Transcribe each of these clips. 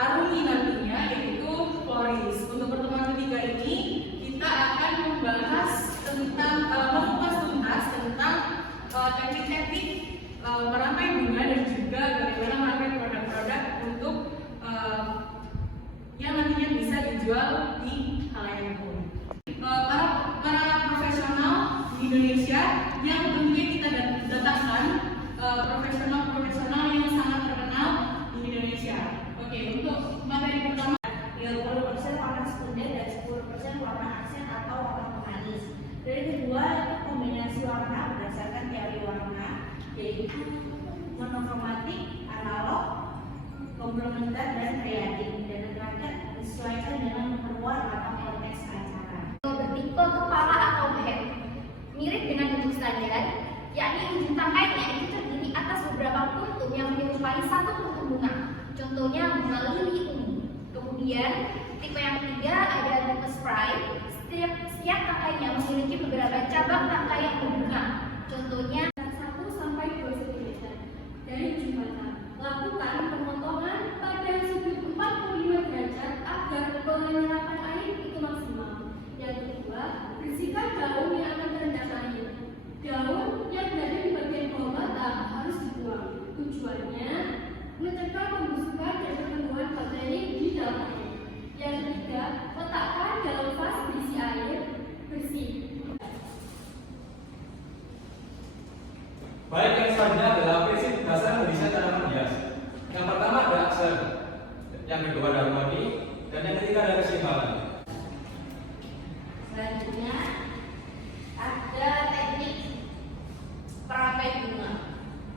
arungi nantinya, yaitu floris. Untuk pertemuan ketiga ini kita akan membahas tentang mengupas tuntas tentang teknik-teknik merangkai bunga dan juga bagaimana merangkai produk-produk untuk yang nantinya bisa dijual di halayak umum. Para profesional di Indonesia yang tentunya kita datangkan profesional-profesional yang sangat terkenal di Indonesia. Oke, untuk materi pertama 30% warna sekunder dan 10% warna aksen atau warna pemanis. Dari kedua, kombinasi warna berdasarkan teori warna, yaitu monokromatik, analog, komplementer, dan triadic. Dan terakhir disesuaikan dengan keperluan atau konteks acara. Bertipe kepala atau head mirip dengan bentuk standar, yakni ujung tangkainya itu terdiri atas beberapa kuntum yang menyerupai satu kuntum bunga. Contohnya bunga lili ungu. Kemudian tipe yang ketiga ada tipe spray. Setiap tangkainya memiliki beberapa cabang tangkai yang berbunga. Contohnya 1 sampai 2 cm dari ujung batang. Lakukan pemotongan pada sudut 45 derajat agar penyerapan air itu maksimal. Yang kedua, bersihkan daun yang akan terendam air. Daun yang berada di bagian bawah batang harus dibuang. Tujuannya mencegah pembusukan dan pertumbuhan bakteri di dalam air. Yang ketiga, letakkan dalam vas berisi air bersih. Baik, yang selanjutnya adalah prinsip dasar mendesain tanaman hias. Yang pertama ada aksen, yang kedua ada harmoni, dan yang ketiga ada keseimbangan. Selanjutnya ada teknik perangkai bunga.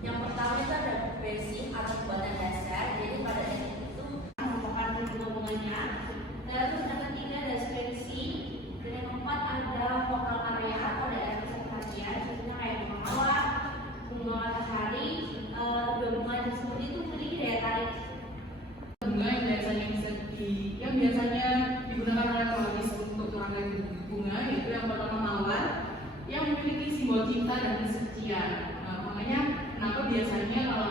Yang pertama itu ada basic atau buatan dasar. Jadi pada teknik itu merupakan bunga-bunganya. Terus yang ketiga ada ekspresi. Dan yang keempat ada vokal area atau daerah perhatian. Contohnya kayak bunga mawar, bunga matahari. Dua bunga tersebut itu memiliki daya tarik. Bunga yang biasanya digunakan oleh floris untuk merangkai bunga, yaitu yang pertama mawar yang memiliki simbol cinta dan kesetiaan. Makanya kenapa biasanya kalau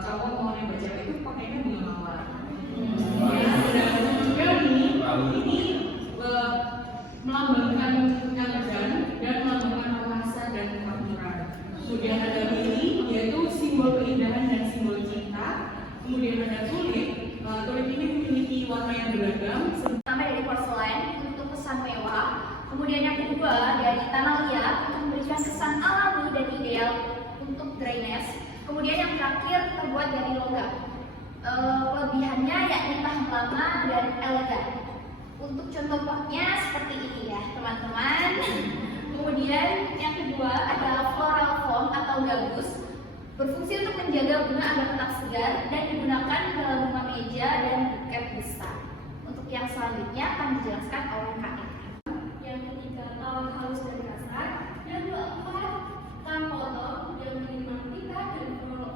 cowok mau nembak cewek itu pakainya bunga mawar. Dan juga ini melambangkan elegan dan melambangkan rasa dan kemakmuran. Kemudian ada lili, yaitu simbol keindahan dan simbol cinta. Kemudian ada tulip. Tulip ini memiliki warna yang beragam. Pertama dari porselen untuk kesan mewah. Kemudian yang kedua dari tanah liat untuk memberikan kesan alami dan ideal untuk dryness. Kemudian yang terakhir terbuat dari logam. Kelebihannya yakni tahan lama dan elegan. Untuk contoh potnya seperti ini ya teman-teman. Kemudian yang kedua adalah floral foam atau gabus, berfungsi untuk menjaga bunga agar tetap segar dan digunakan dalam bunga meja dan buket besar. Untuk yang selanjutnya akan dijelaskan oleh Kak Eka. Yang ketiga tawar halus dan kasar. Yang keempat tampotop yang kelima tika dan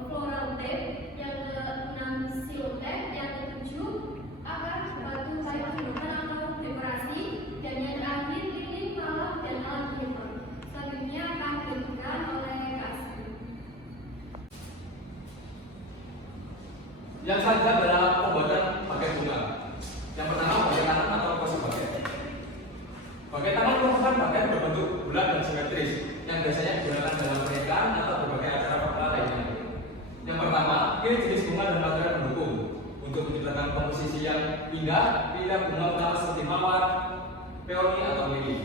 floral tape. Yang keenam silotek. Yang ketujuh akar batu cair kehidupan atau dekorasi. Dan yang terakhir lilin malam dan alat hidup. Selanjutnya akan diberikan oleh Kak Asri. Yang selanjutnya adalah pembuatan bagian bunga. Yang pertama bagian tangan atau pose bagian. Bagian tangan merupakan bagian berbentuk bulat dan simetris yang biasanya digunakan dalam pernikahan atau berbagai acara formal lainnya. Yang pertama, pilih jenis bunga dan material pendukung. Untuk menciptakan komposisi yang indah, pilih bunga utama seperti mawar, peony atau lili.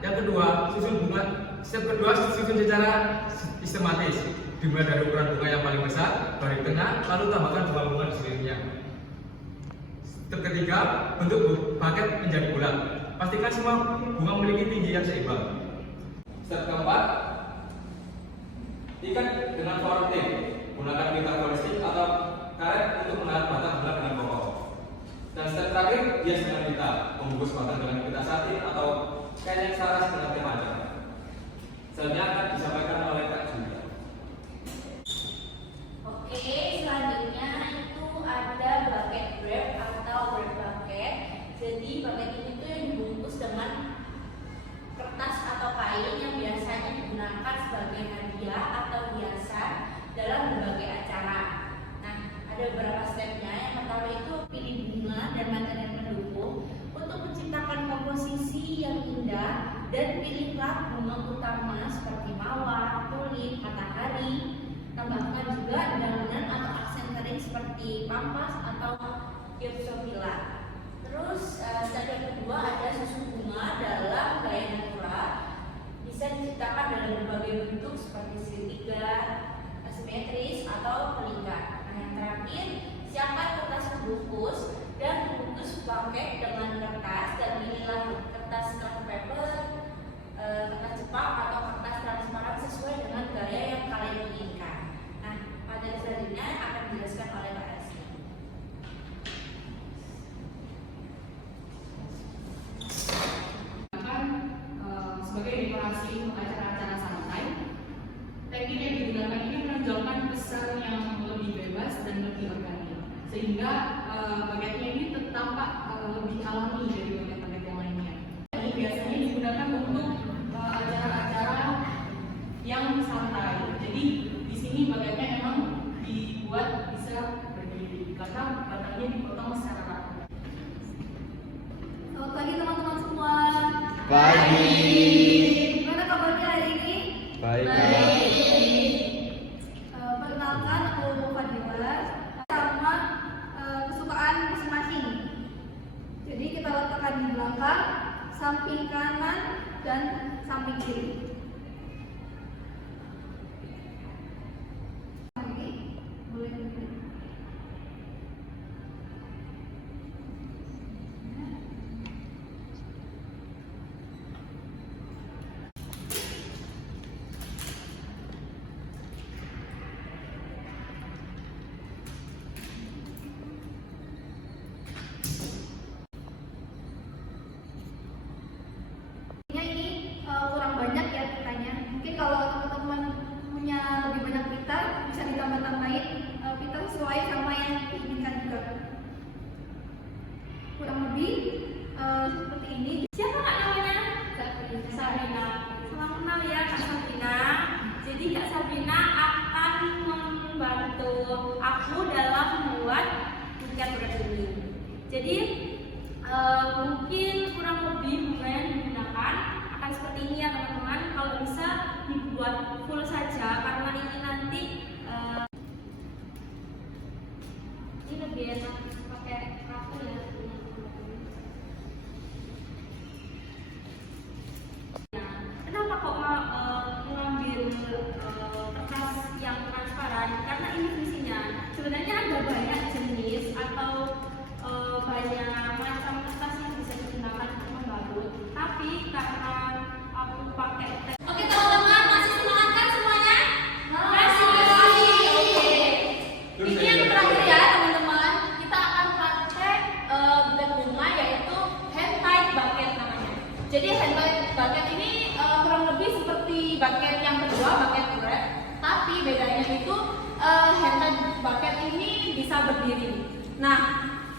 Yang kedua, susun secara sistematis. Dimulai dari ukuran bunga yang paling besar, baris tengah, lalu tambahkan bunga-bunga di sekelilingnya. Step ketiga, bentuk buket menjadi bulat. Pastikan semua bunga memiliki tinggi yang seimbang. Step keempat, ikat dengan floor tape. Gunakan pita polistik atau karet untuk menahan batang bulat dengan kokoh. Dan step terakhir, hias dengan pita. Membungkus batang dengan pita satin atau kain yang saras dengan teh panjang. Selanjutnya akan disampaikan oleh Kak Julia. Oke, selanjutnya itu ada bucket wrap atau wrap bucket. Jadi bucket ini tuh yang dibungkus dengan kertas atau kain yang biasanya digunakan sebagai hadiah atau hiasan dalam berbagai acara. Nah, ada beberapa stepnya. Yang pertama itu pilih bunga dan material pendukung untuk menciptakan komposisi yang indah, dan pilihlah bunga utama seperti mawar, tulip, matahari. Tambahkan juga daunan atau aksen kering seperti pampas atau gypsophylla. Terus step yang kedua ada susun bunga dalam gaya natural, bisa diciptakan dalam berbagai bentuk seperti segitiga, asimetris atau pelikat. Nah, yang terakhir, siapkan kertas pembungkus dan bungkus pakai dengan kertas, dan pilihlah kertas craft paper, kertas Jepang atau kertas transparan sesuai dengan gaya yang kalian inginkan. Nah, materi selanjutnya akan dijelaskan oleh Pak Resi. Sebagai dekorasi untuk acara-acara santai, teknik yang digunakan ini menonjolkan kesan yang lebih bebas dan lebih organik, sehingga bucketnya ini tampak lebih alami dari bucket-bucket yang lainnya. Ini biasanya digunakan untuk acara-acara yang santai. Jadi di sini bucketnya emang dibuat bisa berdiri karena batangnya dipotong secara rata. Selamat pagi teman-teman semua. Pagi. Gimana kabarnya hari ini? Baik. Perkenalkan, aku Fadila sama kesukaan masing-masing. Jadi kita letakkan di belakang, samping kanan dan samping kiri. Boleh. Ini kurang banyak ya pitanya. Mungkin kalau teman-teman punya lebih banyak pita, bisa ditambah-tambahin pita sesuai sama yang diinginkan juga. Kurang lebih seperti ini. Siapa Kak namanya? Sabrina. Salam kenal ya Kak Sabrina. Jadi Kak Sabrina akan membantu aku dalam membuat buket wrap ini. Jadi mungkin kurang lebih bunga yang digunakan akan seperti ini ya teman-teman. Kalau bisa dibuat full saja karena ini nanti ini lebih enak pakai kartu ya. Kenapa kok mengambil kertas yang transparan? Karena ini fungsinya. Sebenarnya ada banyak jenis atau banyak macam kertas yang bisa digunakan untuk membalut. Tapi karena aku pakai Oke teman-teman, masih semangat kan semuanya? Masih. Oke. Ini yang terakhir ya teman-teman. Kita akan pakai buket bunga yaitu hand tied bucket namanya. Jadi hand tied bucket ini kurang lebih seperti bucket yang kedua, bucket wrap. Tapi bedanya itu hand tied bucket ini bisa berdiri. Nah,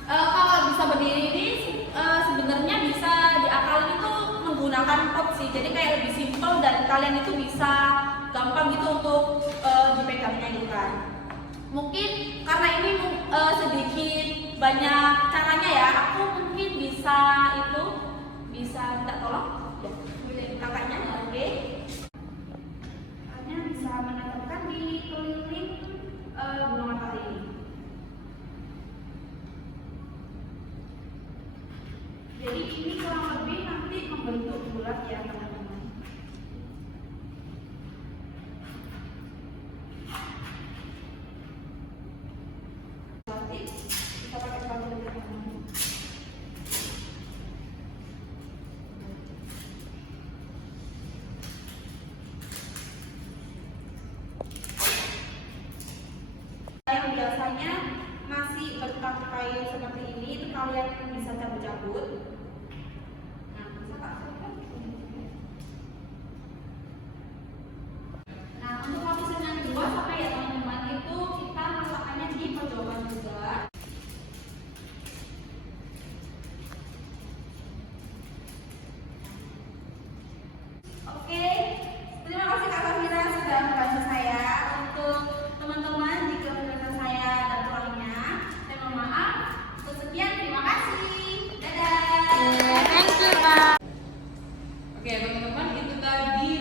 kalau bisa berdiri ini sebenarnya bisa diakalin itu menggunakan pot sih. Jadi kayak lebih simple dan kalian itu bisa gampang gitu untuk dipegangnya gitu kan. Mungkin karena ini sedikit banyak caranya ya, aku mungkin bisa minta tolong ya, kakaknya, oke? Kakaknya bisa menetapkan di keliling bunga matahari ini. Jadi ini kurang lebih nanti membentuk bulat ya teman-teman. Nanti kita pakai sepatu teman-teman.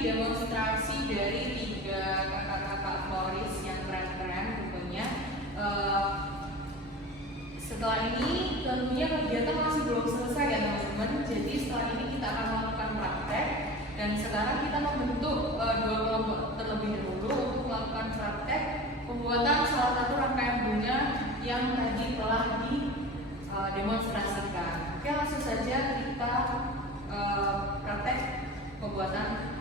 demonstrasi dari 3 kakak-kakak Floris yang keren-keren tentunya. Setelah ini tentunya kegiatan masih belum selesai ya teman-teman. Jadi setelah ini kita akan melakukan praktek dan sekarang kita membentuk 2 kelompok terlebih dahulu untuk melakukan praktek pembuatan salah satu rangkaian bunga yang tadi telah didemonstrasikan. Oke, langsung saja kita praktek pembuatan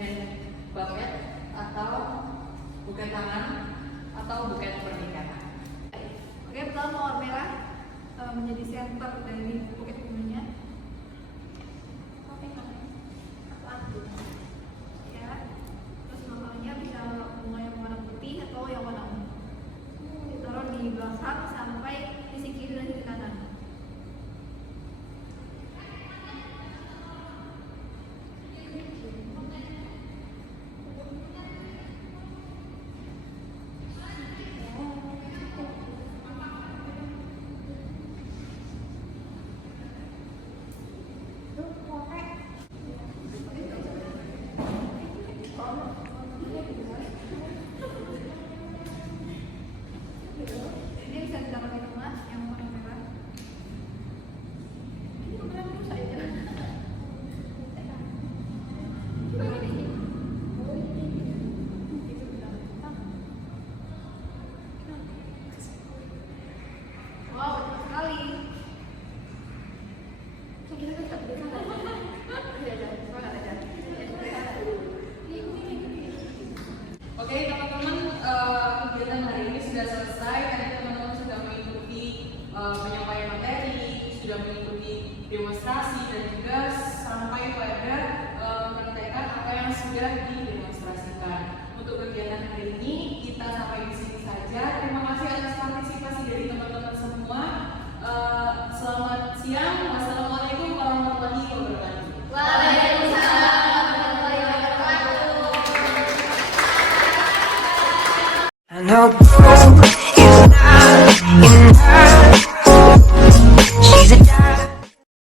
hand buket atau buket tangan atau buket pernikahan. Oke, pertama mawar merah menjadi center dari buket bunganya. Oke, ya. Terus masalahnya bisa bunga yang warna putih atau yang warna ungu. Ditaruh di belakang sampai di sisi kiri dan sisi kanan. Ini bisa didapat di rumah yang warna merah. Ini beneran rusak ya? Wow, betul sekali. Kita tidak bisa. Semangat aja. Oke teman-teman, kegiatan hari ini sudah selesai. Tadi teman-teman sudah mengikuti penyampaian materi, sudah mengikuti demonstrasi dan juga sampai pada praktekan apa yang sudah didemonstrasikan. Untuk kegiatan hari ini kita sampai di sini saja. Terima kasih atas partisipasi dari teman-teman semua. Selamat siang. Wassalamualaikum warahmatullahi wabarakatuh. Waalaikumsalam warahmatullahi wabarakatuh. I know